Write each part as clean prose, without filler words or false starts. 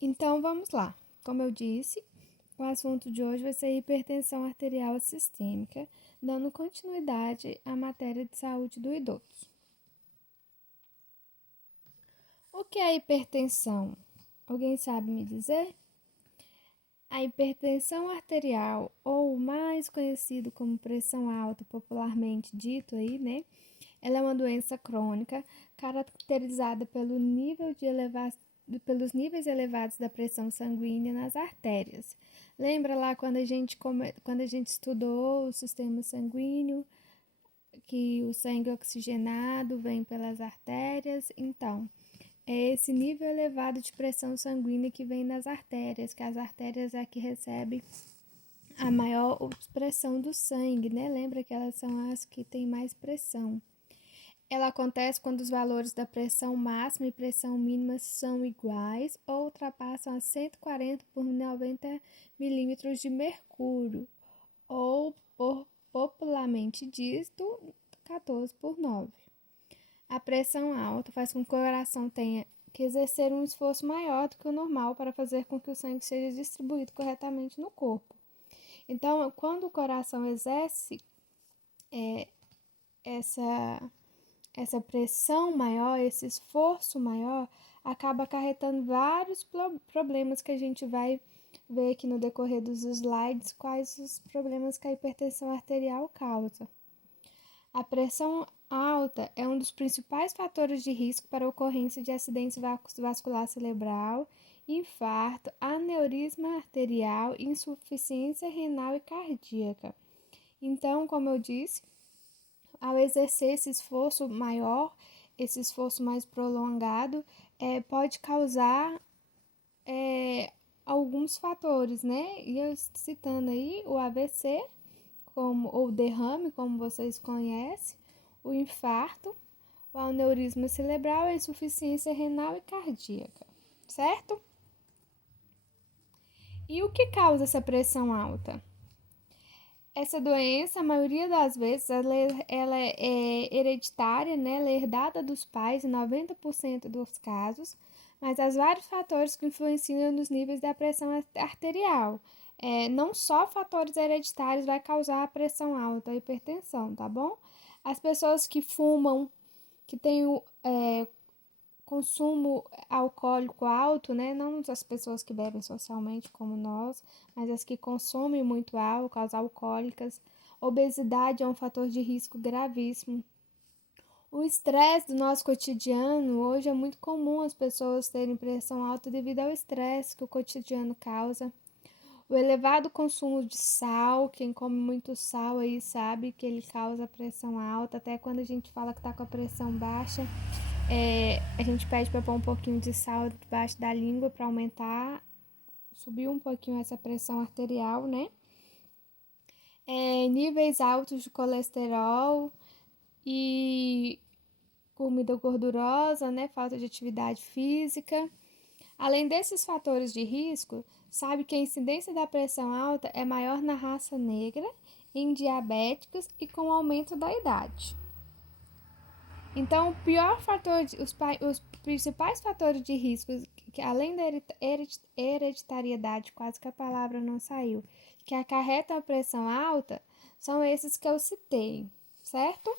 Então vamos lá. Como eu disse, o assunto de hoje vai ser hipertensão arterial sistêmica, dando continuidade à matéria de saúde do idoso. O que é hipertensão? Alguém sabe me dizer? A hipertensão arterial, ou mais conhecido como pressão alta, popularmente dito aí, né? Ela é uma doença crônica caracterizada pelos níveis elevados da pressão sanguínea nas artérias. Lembra lá quando a gente estudou o sistema sanguíneo, que o sangue oxigenado vem pelas artérias? Então, é esse nível elevado de pressão sanguínea que vem nas artérias, que as artérias é a que recebe a maior pressão do sangue, né? Lembra que elas são as que têm mais pressão. Ela acontece quando os valores da pressão máxima e pressão mínima são iguais ou ultrapassam a 140 por 90 milímetros de mercúrio, ou, popularmente dito, 14 por 9. A pressão alta faz com que o coração tenha que exercer um esforço maior do que o normal para fazer com que o sangue seja distribuído corretamente no corpo. Então, quando o coração exerce essa essa pressão maior, esse esforço maior, acaba acarretando vários problemas que a gente vai ver aqui no decorrer dos slides, quais os problemas que a hipertensão arterial causa. A pressão alta é um dos principais fatores de risco para a ocorrência de acidente vascular cerebral, infarto, aneurisma arterial, insuficiência renal e cardíaca. Então, como eu disse, ao exercer esse esforço maior, esse esforço mais prolongado, pode causar alguns fatores, né? E eu citando aí o AVC, ou derrame, como vocês conhecem, o infarto, o aneurisma cerebral, a insuficiência renal e cardíaca, certo? E o que causa essa pressão alta? Essa doença, a maioria das vezes, ela é hereditária, né? Ela é herdada dos pais em 90% dos casos, mas há vários fatores que influenciam nos níveis da pressão arterial. Não só fatores hereditários vai causar a pressão alta, a hipertensão, tá bom? As pessoas que fumam, que têm consumo alcoólico alto, né? Não as pessoas que bebem socialmente como nós, mas as que consomem muito álcool, as alcoólicas. Obesidade é um fator de risco gravíssimo. O estresse do nosso cotidiano, hoje é muito comum as pessoas terem pressão alta devido ao estresse que o cotidiano causa. O elevado consumo de sal, quem come muito sal aí sabe que ele causa pressão alta, até quando a gente fala que tá com a pressão baixa, a gente pede para pôr um pouquinho de sal debaixo da língua para aumentar, subir um pouquinho essa pressão arterial, né? Níveis altos de colesterol e comida gordurosa, né? Falta de atividade física. Além desses fatores de risco, sabe que a incidência da pressão alta é maior na raça negra, em diabéticos e com o aumento da idade. Então, o pior fator, os principais fatores de risco, que além da hereditariedade, quase que a palavra não saiu, que acarretam a pressão alta, são esses que eu citei, certo?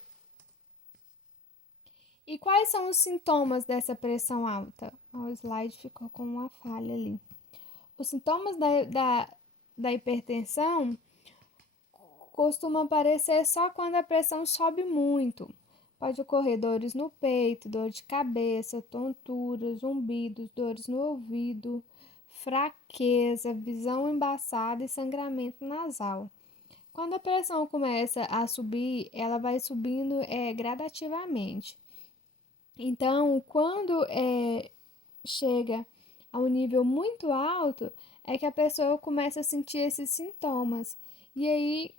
E quais são os sintomas dessa pressão alta? O slide ficou com uma falha ali. Os sintomas da hipertensão costumam aparecer só quando a pressão sobe muito. Pode ocorrer dores no peito, dor de cabeça, tontura, zumbidos, dores no ouvido, fraqueza, visão embaçada e sangramento nasal. Quando a pressão começa a subir, ela vai subindo gradativamente. Então, quando chega a um nível muito alto, é que a pessoa começa a sentir esses sintomas. E aí,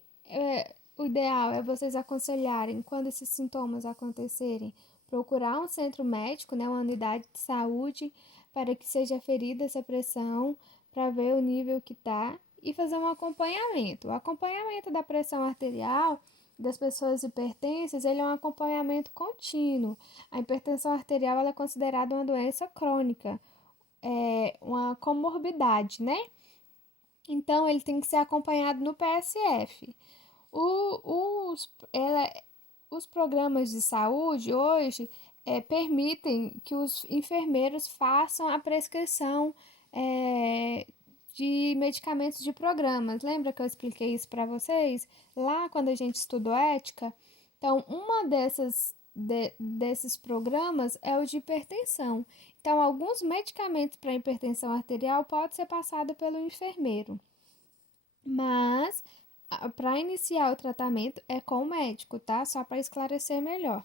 o ideal é vocês aconselharem, quando esses sintomas acontecerem, procurar um centro médico, né, uma unidade de saúde, para que seja ferida essa pressão, para ver o nível que está e fazer um acompanhamento. O acompanhamento da pressão arterial das pessoas hipertensas, ele é um acompanhamento contínuo. A hipertensão arterial ela é considerada uma doença crônica, uma comorbidade, né? Então, ele tem que ser acompanhado no PSF. Os programas de saúde hoje permitem que os enfermeiros façam a prescrição de medicamentos de programas. Lembra que eu expliquei isso para vocês lá quando a gente estudou ética? Então, uma desses programas é o de hipertensão. Então, alguns medicamentos para hipertensão arterial podem ser passados pelo enfermeiro, mas para iniciar o tratamento é com o médico, tá? Só para esclarecer melhor.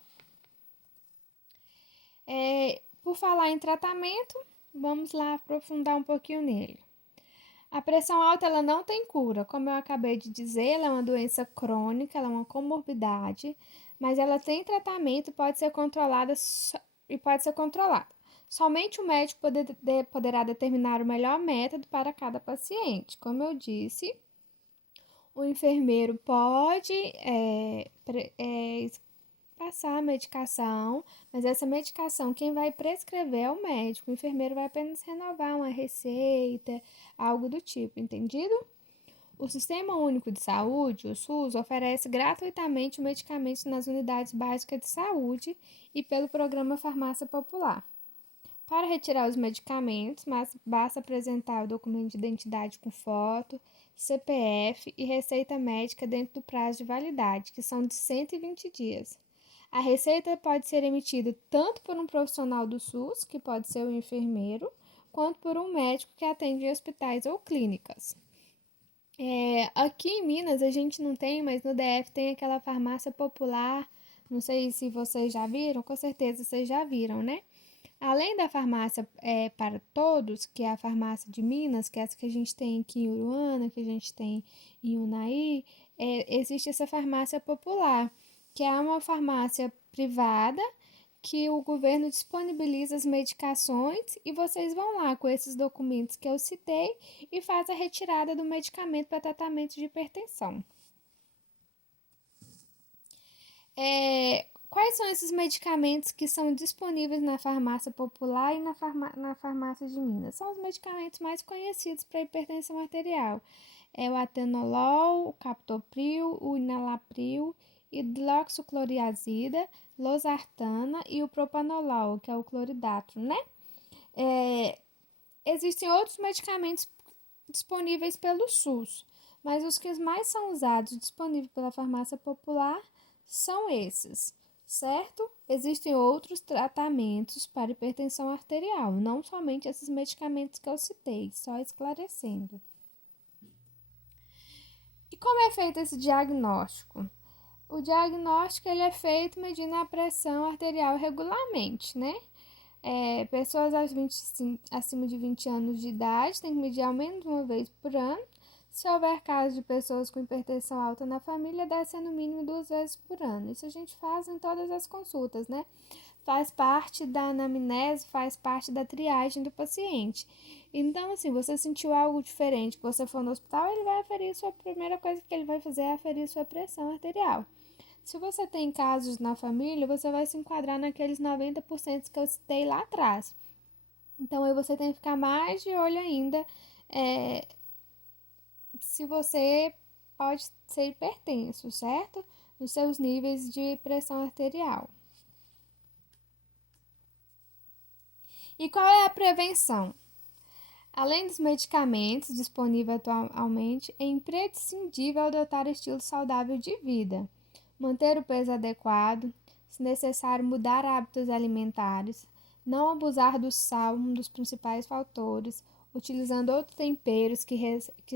Por falar em tratamento, vamos lá aprofundar um pouquinho nele. A pressão alta ela não tem cura, como eu acabei de dizer, ela é uma doença crônica, ela é uma comorbidade, mas ela tem tratamento, pode ser controlada e pode ser controlada. Somente o médico poderá determinar o melhor método para cada paciente. Como eu disse, o enfermeiro pode passar a medicação, mas essa medicação quem vai prescrever é o médico. O enfermeiro vai apenas renovar uma receita, algo do tipo, entendido? O Sistema Único de Saúde, o SUS, oferece gratuitamente medicamentos nas unidades básicas de saúde e pelo programa Farmácia Popular. Para retirar os medicamentos, basta apresentar o documento de identidade com foto, CPF e receita médica dentro do prazo de validade, que são de 120 dias. A receita pode ser emitida tanto por um profissional do SUS, que pode ser o enfermeiro, quanto por um médico que atende em hospitais ou clínicas. Aqui em Minas a gente não tem, mas no DF tem aquela farmácia popular. Não sei se vocês já viram, com certeza vocês já viram, né? Além da farmácia para todos, que é a farmácia de Minas, que é essa que a gente tem aqui em Uruana, que a gente tem em Unai, existe essa farmácia popular, que é uma farmácia privada que o governo disponibiliza as medicações e vocês vão lá com esses documentos que eu citei e faz a retirada do medicamento para tratamento de hipertensão. Quais são esses medicamentos que são disponíveis na farmácia popular e na farmácia de Minas? São os medicamentos mais conhecidos para hipertensão arterial. É o atenolol, o captopril, o enalapril, hidroxiclorotiazida, losartana e o propanolol, que é o cloridato, né? Existem outros medicamentos disponíveis pelo SUS, mas os que mais são usados disponíveis pela farmácia popular são esses, certo? Existem outros tratamentos para hipertensão arterial, não somente esses medicamentos que eu citei, só esclarecendo. E como é feito esse diagnóstico? O diagnóstico ele é feito medindo a pressão arterial regularmente, né? Pessoas acima de 20 anos de idade têm que medir ao menos uma vez por ano. Se houver casos de pessoas com hipertensão alta na família, deve ser no mínimo 2 vezes por ano. Isso a gente faz em todas as consultas, né? Faz parte da anamnese, faz parte da triagem do paciente. Então, assim, você sentiu algo diferente, que você for no hospital, ele vai aferir a primeira coisa que ele vai fazer é aferir sua pressão arterial. Se você tem casos na família, você vai se enquadrar naqueles 90% que eu citei lá atrás. Então, aí você tem que ficar mais de olho ainda se você pode ser hipertenso, certo? Nos seus níveis de pressão arterial. E qual é a prevenção? Além dos medicamentos disponíveis atualmente, é imprescindível adotar estilo saudável de vida, manter o peso adequado, se necessário mudar hábitos alimentares, não abusar do sal, um dos principais fatores, utilizando outros temperos que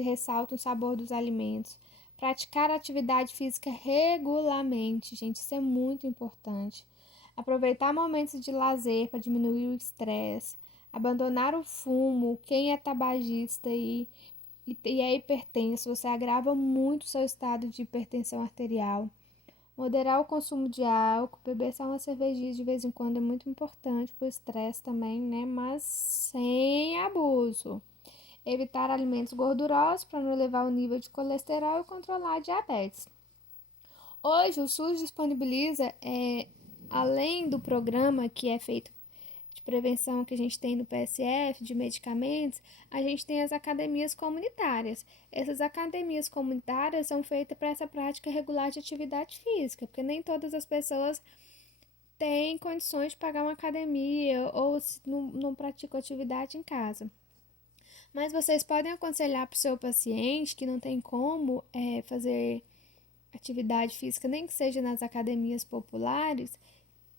ressaltam o sabor dos alimentos, praticar atividade física regularmente, gente, isso é muito importante, aproveitar momentos de lazer para diminuir o estresse, abandonar o fumo, quem é tabagista e é hipertenso, você agrava muito o seu estado de hipertensão arterial. Moderar o consumo de álcool, beber só uma cervejinha de vez em quando é muito importante para o estresse também, né? Mas sem abuso. Evitar alimentos gordurosos para não elevar o nível de colesterol e controlar a diabetes. Hoje o SUS disponibiliza, além do programa que é feito de prevenção que a gente tem no PSF, de medicamentos, a gente tem as academias comunitárias. Essas academias comunitárias são feitas para essa prática regular de atividade física, porque nem todas as pessoas têm condições de pagar uma academia ou não praticam atividade em casa. Mas vocês podem aconselhar para o seu paciente que não tem como fazer atividade física, nem que seja nas academias populares,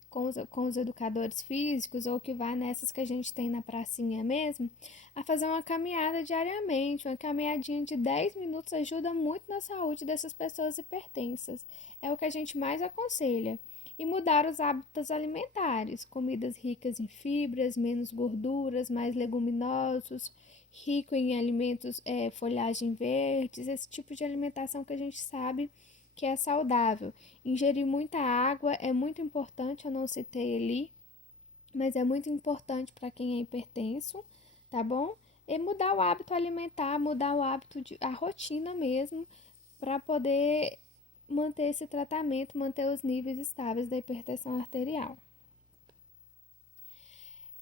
com os educadores físicos, ou que vá nessas que a gente tem na pracinha mesmo, a fazer uma caminhada diariamente. Uma caminhadinha de 10 minutos ajuda muito na saúde dessas pessoas hipertensas. É o que a gente mais aconselha. E mudar os hábitos alimentares, comidas ricas em fibras, menos gorduras, mais leguminosos, rico em alimentos, folhagem verdes, esse tipo de alimentação que a gente sabe que é saudável. Ingerir muita água é muito importante, eu não citei ali, mas é muito importante para quem é hipertenso, tá bom? E mudar o hábito alimentar, mudar o hábito a rotina mesmo, para poder manter esse tratamento, manter os níveis estáveis da hipertensão arterial.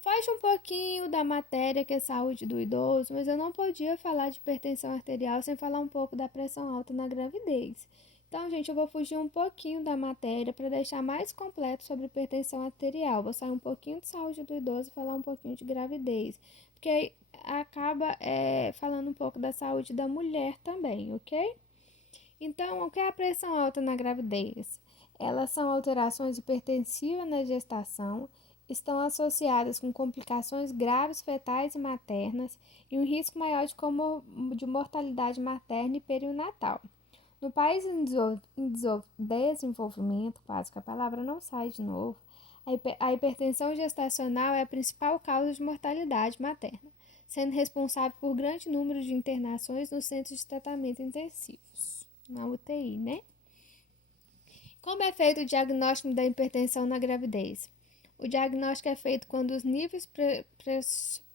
Foge um pouquinho da matéria que é saúde do idoso, mas eu não podia falar de hipertensão arterial sem falar um pouco da pressão alta na gravidez. Então, gente, eu vou fugir um pouquinho da matéria para deixar mais completo sobre hipertensão arterial. Vou sair um pouquinho de saúde do idoso e falar um pouquinho de gravidez, porque aí acaba falando um pouco da saúde da mulher também, ok? Então, o que é a pressão alta na gravidez? Elas são alterações hipertensivas na gestação, estão associadas com complicações graves fetais e maternas e um risco maior de mortalidade materna e perinatal. No país em desenvolvimento, quase que a palavra não sai de novo, a hipertensão gestacional é a principal causa de mortalidade materna, sendo responsável por grande número de internações nos centros de tratamento intensivos, na UTI, né? Como é feito o diagnóstico da hipertensão na gravidez? O diagnóstico é feito quando os níveis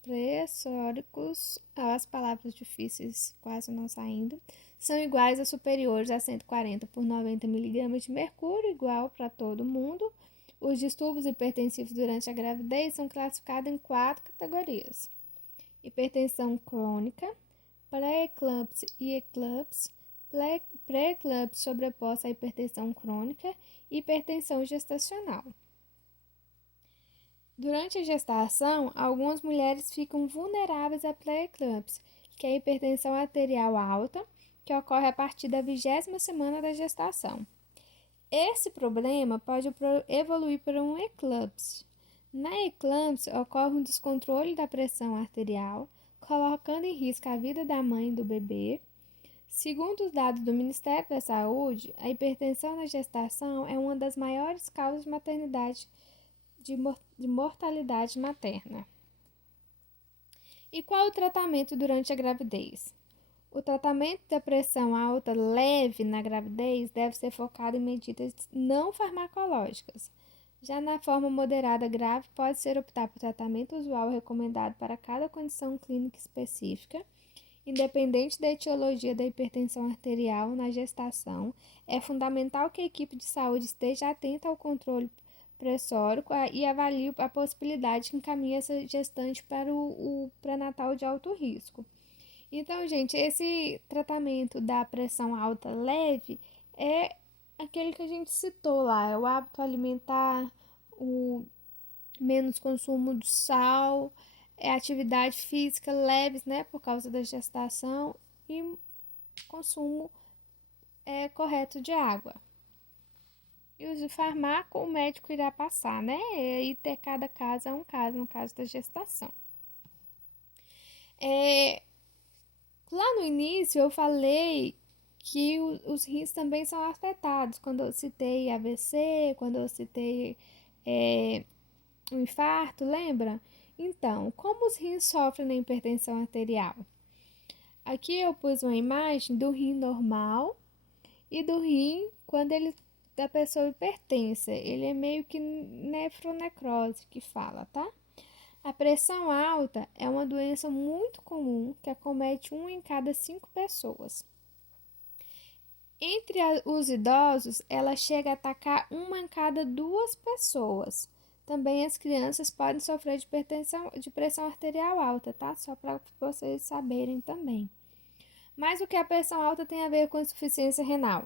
pressóricos, as palavras difíceis quase não saindo, são iguais a superiores a 140 por 90 mg de mercúrio, igual para todo mundo. Os distúrbios hipertensivos durante a gravidez são classificados em 4 categorias: hipertensão crônica, pré-eclâmpsia e eclâmpsia, pré-eclâmpsia sobreposta à hipertensão crônica e hipertensão gestacional. Durante a gestação, algumas mulheres ficam vulneráveis à pré-eclâmpsia, que é a hipertensão arterial alta, que ocorre a partir da 20ª semana da gestação. Esse problema pode evoluir para uma eclâmpsia. Na eclâmpsia, ocorre um descontrole da pressão arterial, colocando em risco a vida da mãe e do bebê. Segundo os dados do Ministério da Saúde, a hipertensão na gestação é uma das maiores causas de maternidade de mortalidade materna. E qual o tratamento durante a gravidez? O tratamento da pressão alta leve na gravidez deve ser focado em medidas não farmacológicas. Já na forma moderada grave, pode-se optar por tratamento usual recomendado para cada condição clínica específica. Independente da etiologia da hipertensão arterial na gestação, é fundamental que a equipe de saúde esteja atenta ao controle pressórico e avalie a possibilidade que encaminhe essa gestante para o pré-natal de alto risco. Então, gente, esse tratamento da pressão alta leve é aquele que a gente citou lá, é o hábito alimentar, o menos consumo de sal, é atividade física leves, né, por causa da gestação e consumo correto de água. E o fármaco o médico irá passar, né? E ter cada caso é um caso, no caso da gestação. Lá no início eu falei que os rins também são afetados, quando eu citei AVC, quando eu citei um infarto, lembra? Então, como os rins sofrem na hipertensão arterial? Aqui eu pus uma imagem do rim normal e do rim quando ele da pessoa hipertensa. Ele é meio que nefronecrose que fala, tá? A pressão alta é uma doença muito comum que acomete 1 em cada 5 pessoas. Entre os idosos, ela chega a atacar 1 em cada 2 pessoas, Também as crianças podem sofrer de pressão arterial alta, tá? Só para vocês saberem também. Mas o que a pressão alta tem a ver com insuficiência renal?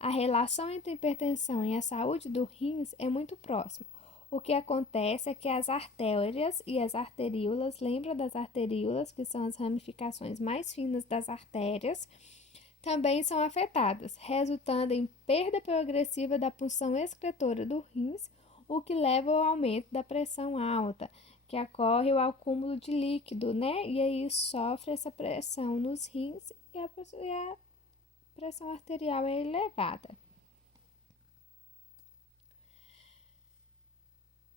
A relação entre a hipertensão e a saúde do rins é muito próxima. O que acontece é que as artérias e as arteríolas, lembra das arteríolas, que são as ramificações mais finas das artérias, também são afetadas, resultando em perda progressiva da função excretora do rins, o que leva ao aumento da pressão alta, que ocorre o acúmulo de líquido, né? E aí sofre essa pressão nos rins e a pressão arterial é elevada.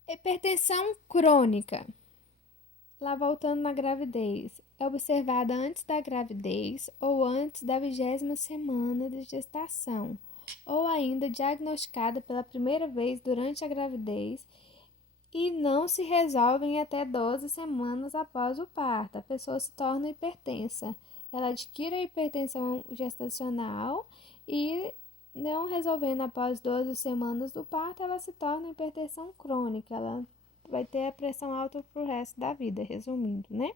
Hipertensão crônica. Lá voltando na gravidez, é observada antes da gravidez ou antes da 20ª semana de gestação, ou ainda diagnosticada pela primeira vez durante a gravidez e não se resolve em até 12 semanas após o parto. A pessoa se torna hipertensa. Ela adquire a hipertensão gestacional e, não resolvendo após 12 semanas do parto, ela se torna hipertensão crônica. Ela vai ter a pressão alta pro resto da vida, resumindo, né?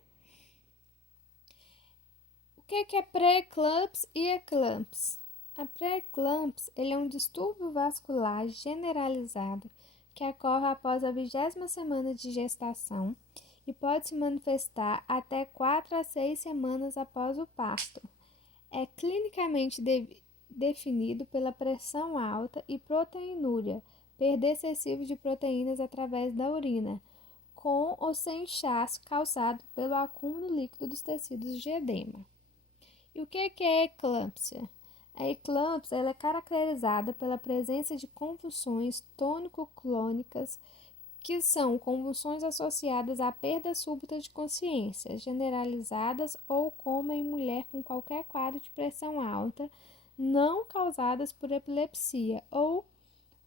O que é pré-eclâmpsia e eclâmpsia? A pré-eclâmpsia, ele é um distúrbio vascular generalizado que ocorre após a 20ª semana de gestação e pode se manifestar até 4 a 6 semanas após o parto. É clinicamente definido pela pressão alta e proteinúria, perda excessiva de proteínas através da urina, com ou sem inchaço causado pelo acúmulo líquido dos tecidos de edema. E o que é eclâmpsia? A eclâmpsia ela é caracterizada pela presença de convulsões tônico-clônicas, que são convulsões associadas à perda súbita de consciência, generalizadas ou coma em mulher com qualquer quadro de pressão alta, não causadas por epilepsia ou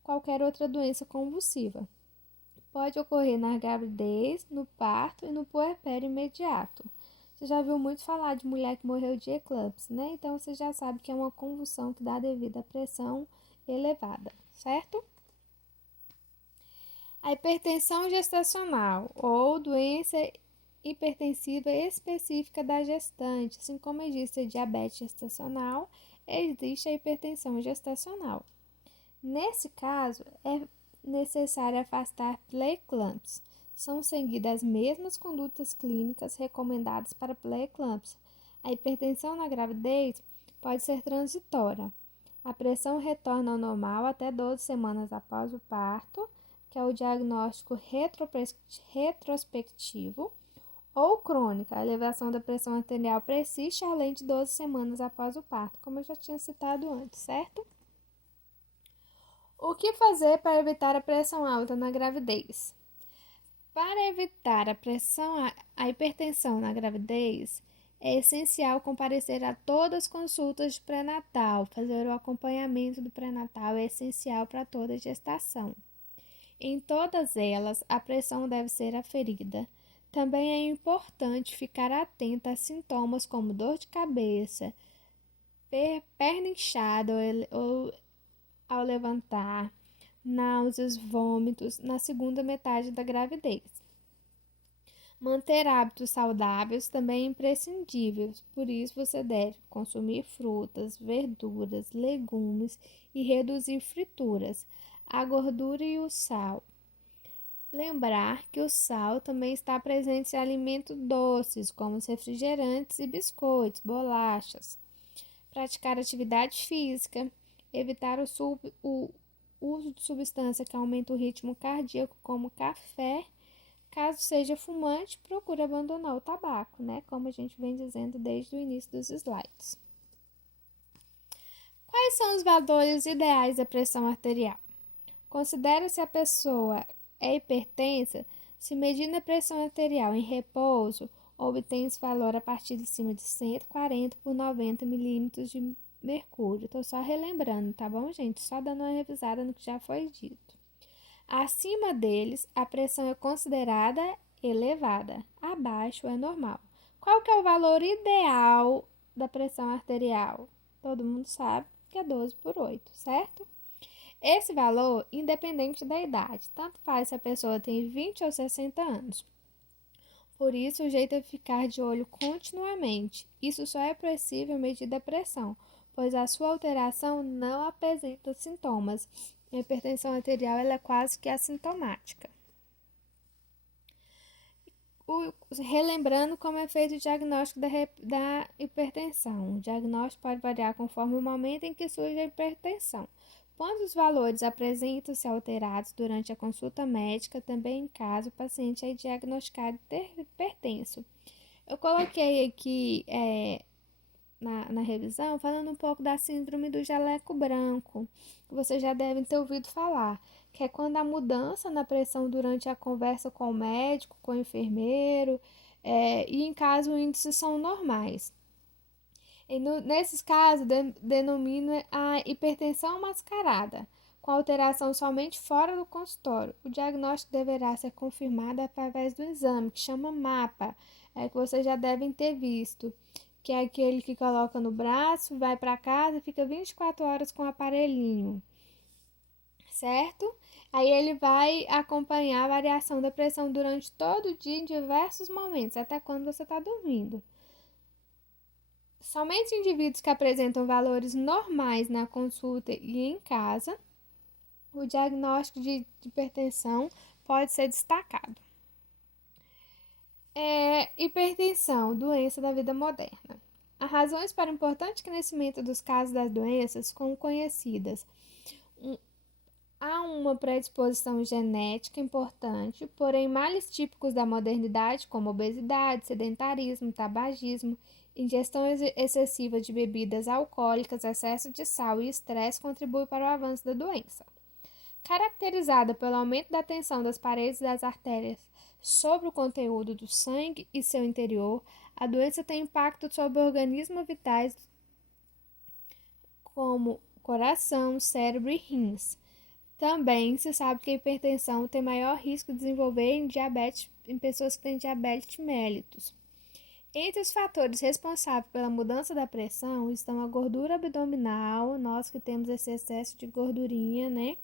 qualquer outra doença convulsiva. Pode ocorrer na gravidez, no parto e no puerpério imediato. Você já viu muito falar de mulher que morreu de eclâmpsia, né? Então você já sabe que é uma convulsão que dá devido à pressão elevada, certo? A hipertensão gestacional ou doença hipertensiva específica da gestante, assim como existe a diabetes gestacional, existe a hipertensão gestacional. Nesse caso, é necessário afastar pré-eclâmpsia. São seguidas as mesmas condutas clínicas recomendadas para pré-eclâmpsia. A hipertensão na gravidez pode ser transitória. A pressão retorna ao normal até 12 semanas após o parto, que é o diagnóstico retrospectivo, ou crônica. A elevação da pressão arterial persiste além de 12 semanas após o parto, como eu já tinha citado antes, certo? O que fazer para evitar a pressão alta na gravidez? Para evitar a hipertensão na gravidez, é essencial comparecer a todas as consultas de pré-natal. Fazer o acompanhamento do pré-natal é essencial para toda gestação. Em todas elas, a pressão deve ser aferida. Também é importante ficar atenta a sintomas como dor de cabeça, perna inchada ou ao levantar, náuseas, vômitos na segunda metade da gravidez. Manter hábitos saudáveis também é imprescindível, por isso você deve consumir frutas, verduras, legumes e reduzir frituras, a gordura e o sal. Lembrar que o sal também está presente em alimentos doces, como os refrigerantes e biscoitos, bolachas. Praticar atividade física, evitar o uso de substância que aumenta o ritmo cardíaco, como café. Caso seja fumante, procure abandonar o tabaco, né? Como a gente vem dizendo desde o início dos slides. Quais são os valores ideais da pressão arterial? Considere se a pessoa é hipertensa, se medindo a pressão arterial em repouso, obtém esse valor a partir de cima de 140 por 90 milímetros de mercúrio. Estou só relembrando, tá bom, gente? Só dando uma revisada no que já foi dito. Acima deles, a pressão é considerada elevada. Abaixo é normal. Qual que é o valor ideal da pressão arterial? Todo mundo sabe que é 12 por 8, certo? Esse valor, independente da idade, tanto faz se a pessoa tem 20 ou 60 anos. Por isso, o jeito é ficar de olho continuamente. Isso só é possível medida a pressão, pois a sua alteração não apresenta sintomas. A hipertensão arterial ela é quase que assintomática. Relembrando como é feito o diagnóstico da hipertensão. O diagnóstico pode variar conforme o momento em que surge a hipertensão. Quando os valores apresentam-se alterados durante a consulta médica, também em caso o paciente é diagnosticado hipertenso. Eu coloquei aqui na revisão falando um pouco da síndrome do jaleco branco, que vocês já devem ter ouvido falar, que é quando a mudança na pressão durante a conversa com o médico, com o enfermeiro, e em caso os índices são normais. Nesses casos, denomina a hipertensão mascarada, com alteração somente fora do consultório. O diagnóstico deverá ser confirmado através do exame, que chama MAPA, que vocês já devem ter visto, que é aquele que coloca no braço, vai para casa e fica 24 horas com o aparelhinho, certo? Aí ele vai acompanhar a variação da pressão durante todo o dia em diversos momentos, até quando você está dormindo. Somente indivíduos que apresentam valores normais na consulta e em casa, o diagnóstico de hipertensão pode ser destacado. Hipertensão, doença da vida moderna. Há razões para o importante crescimento dos casos das doenças como conhecidas. Há uma predisposição genética importante, porém males típicos da modernidade, como obesidade, sedentarismo, tabagismo, ingestão excessiva de bebidas alcoólicas, excesso de sal e estresse contribuem para o avanço da doença. Caracterizada pelo aumento da tensão das paredes das artérias sobre o conteúdo do sangue e seu interior, a doença tem impacto sobre organismos vitais como coração, cérebro e rins. Também se sabe que a hipertensão tem maior risco de desenvolver em pessoas que têm diabetes mellitus. Entre os fatores responsáveis pela mudança da pressão estão a gordura abdominal, nós que temos esse excesso de gordurinha, né?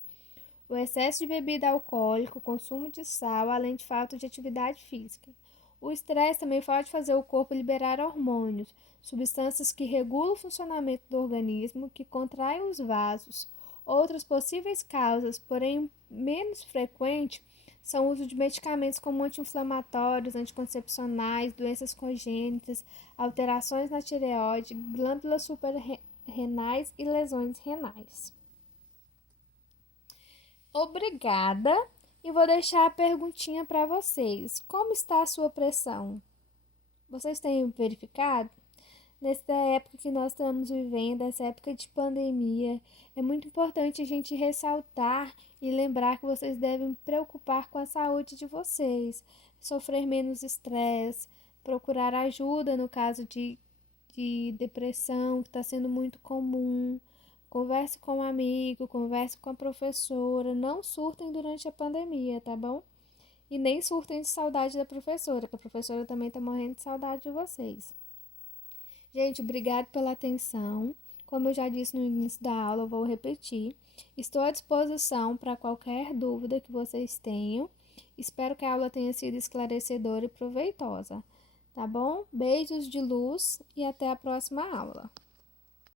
O excesso de bebida alcoólica, o consumo de sal, além de falta de atividade física. O estresse também pode fazer o corpo liberar hormônios, substâncias que regulam o funcionamento do organismo, que contraem os vasos. Outras possíveis causas, porém menos frequentes, são o uso de medicamentos como anti-inflamatórios, anticoncepcionais, doenças congênitas, alterações na tireoide, glândulas suprarrenais e lesões renais. Obrigada! E vou deixar a perguntinha para vocês. Como está a sua pressão? Vocês têm verificado? Nessa época que nós estamos vivendo, essa época de pandemia, é muito importante a gente ressaltar e lembrar que vocês devem preocupar com a saúde de vocês, sofrer menos estresse, procurar ajuda no caso de depressão, que está sendo muito comum. Converse com um amigo, converse com a professora, não surtem durante a pandemia, tá bom? E nem surtem de saudade da professora, que a professora também está morrendo de saudade de vocês. Gente, obrigado pela atenção. Como eu já disse no início da aula, eu vou repetir. Estou à disposição para qualquer dúvida que vocês tenham. Espero que a aula tenha sido esclarecedora e proveitosa. Tá bom? Beijos de luz e até a próxima aula.